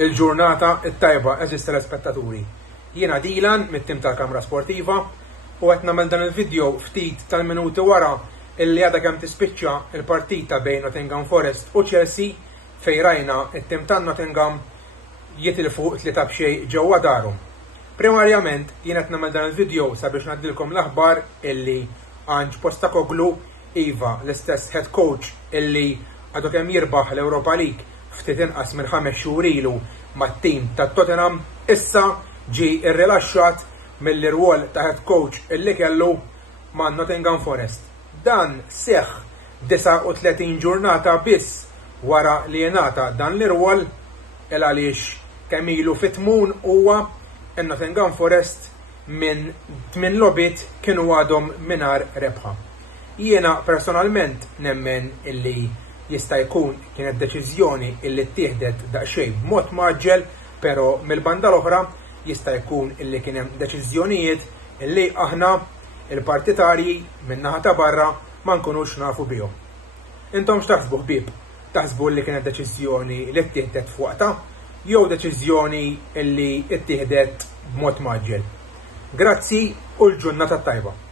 Il-ġurnata it-tajba eżis telespettaturi. Jiena Dylan mit-tim tal-Kamra Sportiva u qed nagħmel dan il-video ftit tal-minuti wara illi għadha kemm tispiċċa il-partita bejn Nottingham Forest u Chelsea fejn rajna it-tim ta' Nottingham jitilfu 3-0 ġewwa darhom. Primarjament jien qed nagħmel dan il-video sabiex ngħaddilkom l-aħbar illi Ange Postecoglou iva l-istess head coach illi għadu kemm jirbaħ l-Europa League ftit inqas minn 5 xhur ilu mat-tim tat-Tottenham issa ġie irrilaxxat mill-irwol ta' head coach illi kellu ma' Nottingham Forest. Dan seħħ 39 ġurnata biss wara li jingħata dan l-irwol il għaliex kemm ilu fit-tmun huwa in-Nottingham Forest minn 8 logħbiet kienu għadhom mingħajr rebħa. Jiena personalment nemmen illi jista' jkun kienet deċiżjoni illi ttieħdet daqsxejn b'mod maġġel, però mill-banda l-oħra jista' jkun illi kien hemm deċiżjonijiet illi aħna il-partitarji min-naħa ta' barra ma nkunux nafu bihom. Intom x'taħsbu ħbieb? Taħsbu li kienet deċiżjoni li ttieħdet f'waqta jew deċiżjoni illi ttieħdet b'mod maġġel? Grazzi u l-ġurnata tajba.